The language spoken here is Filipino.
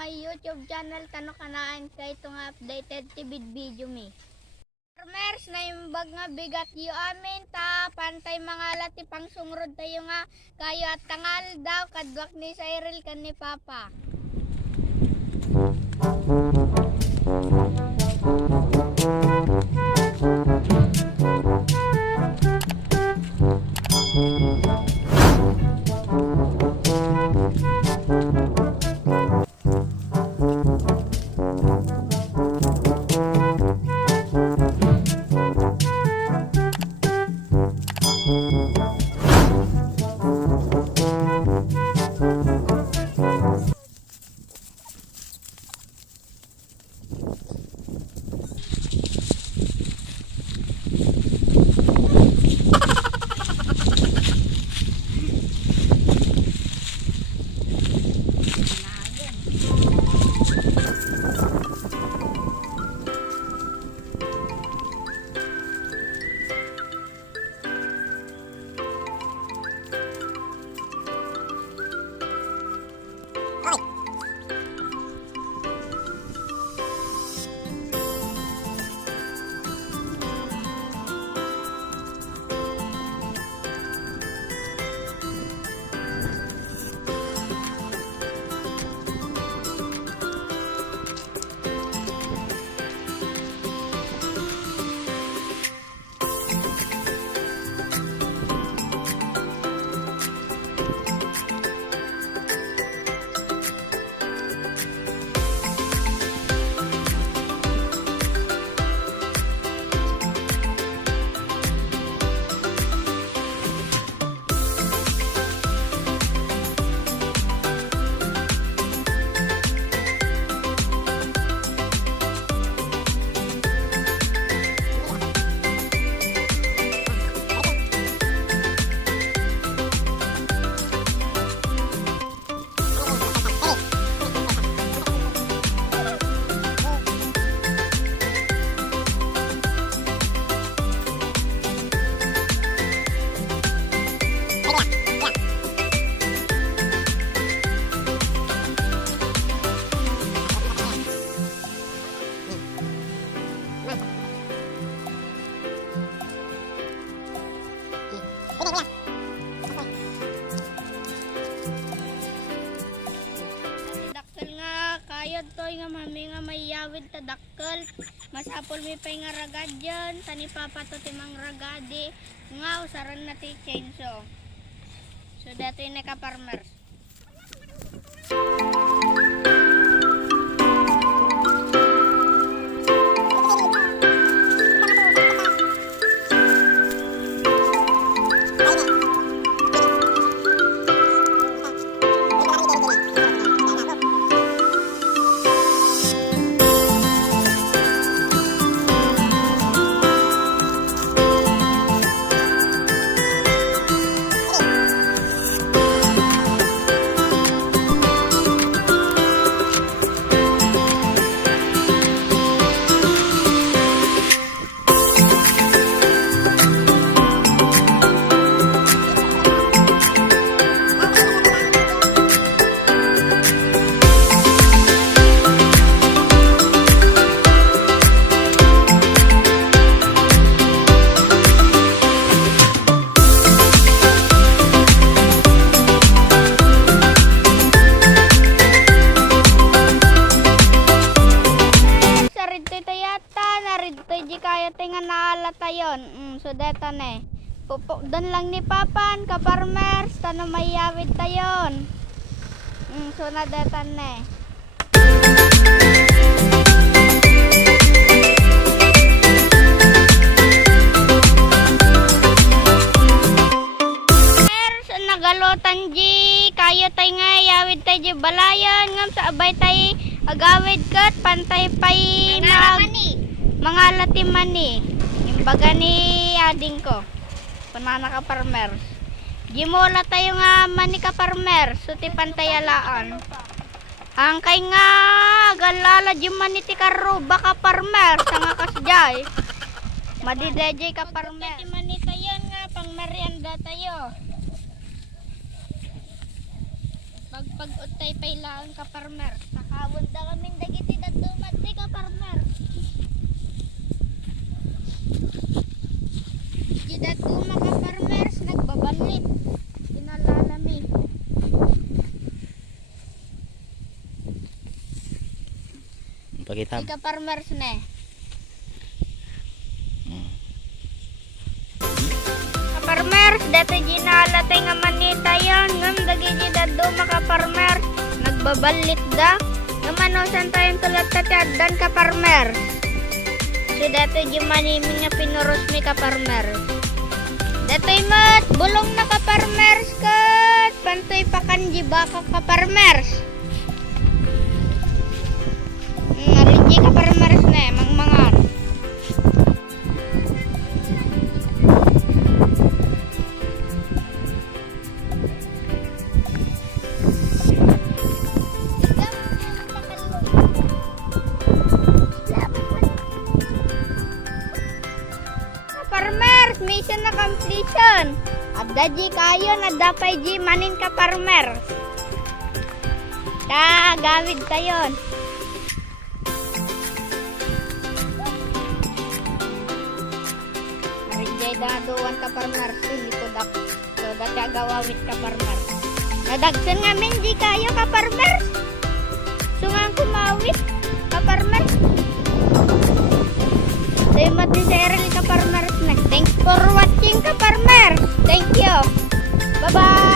may YouTube channel kano kanaan kay ito nga updated tibid video mi. Farmers na imbag nga bigat yu amin ta pantay mga lati pang sungrod tayo nga kayo at tangal daw kadwak ni Cyril kan ni Papa. Kayod toy nga mami nga may yawid ta dakkel masapol mi pay nga ragadyan tani Papa to timang ragadi nga usaran na ti chainsaw so dato yung naka farmers. Kaya tinga naalata yun. So deta ne. Pupok doon lang ni Papan ka farmers tano may yawid tayon. So na deta ne. Nagalotan ji kayo tay nga yawid tay ji balayan ngam sa abay tay agawid kat pantay pay mga latimani imbaga ni ading ko panana ka farmers gimola tayo nga mani ka farmers so ti pantayalaan ang kay nga galala jumani ti karo baka farmers nga kasjay madidejay ka farmers ti mani tayo nga pang merienda tayo Pagpag-utay pailaan ka farmer. Nakawod na kaming dagiti datumat di ka farmer. Di datuma ka farmers nagbabalit. Pinalalami. Pakita. Di ka farmers ne. Farmers, dati ginalatay nga manita yon, ngam dagiti daddo maka farmers, nagbabalit da, ngamanusan tayong tulat tatyadan ka farmers. So dati gimanimi nga pinuros mi ka farmers. Dati mat, bulong na ka farmers kat, pantoy pa kanji baka ka farmers. Narinji ka farmers ne, mangmangan. Farmers, mission na completion. Adda ji kayo na dapay ji manin ka farmers. Gawid tayon. Arijay daduan ka farmers, ito dak. So dati agawawit ka farmers. Nadagsan ngamin ji kayo ka farmers. Sungang kumawit ka farmers. Saya mati Cheryl ka farmers na. Thanks for watching ka farmers. Thank you. Bye bye.